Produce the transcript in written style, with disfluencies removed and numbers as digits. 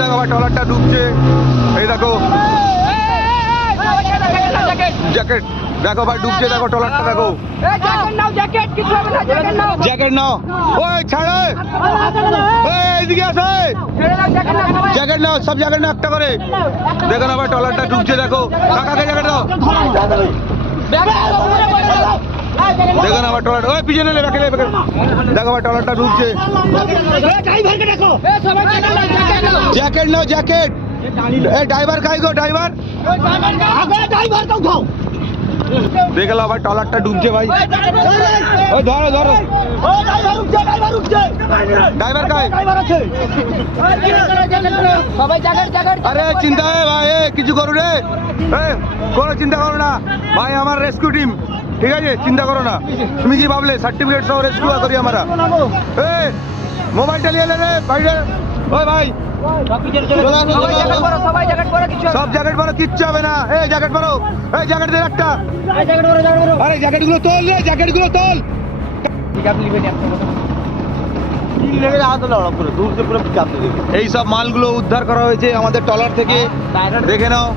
দেখো ভাই ট্রলারটা ডুবছে, এই দেখো জ্যাকেট, দেখো ভাই ডুবছে, দেখো ট্রলারটা দেখো, জ্যাকেট নাও, ওই ছাড়ো, এইদিকে আসো, জ্যাকেট নাও, সব জ্যাকেট নাও একটা করে। দেখো না ভাই ট্রলারটা ডুবছে, দেখো কাকাকে জ্যাকেট দাও, দেখো না ভাই ট্রলার, ওই পিছনে লে, দেখো ভাই ট্রলারটা ডুবছে, জ্যাকেট নাও, জ্যাকেট, এই ড্রাইভার কাই গো, ড্রাইভার দেখলাম ভাই ট্রলারটা ডুবছে ভাই, ওই ধরো ধরো, ড্রাইভার কাই, আরে চিন্তা হয় ভাই, কিছু করো রে, কোনো চিন্তা করো না ভাই, আমার রেস্কিউ টিম, ঠিক আছে, চিন্তা করো না। তুমি কি ভাবলে সার্টিফিকেট সহ রেস্কিউ করি আমরা? মোবাইলটা নিয়ে এলে রে বাইরে, ওই ভাই সব জ্যাকেট পরো, কিচ্ছু হবে না, এই জ্যাকেট পরো, এই জ্যাকেট দে একটা, আরে জ্যাকেট গুলো তোল রে, জ্যাকেট গুলো তোল, এই সব মালগুলো উদ্ধার করা হয়েছে আমাদের ট্রলার থেকে, দেখে নাও।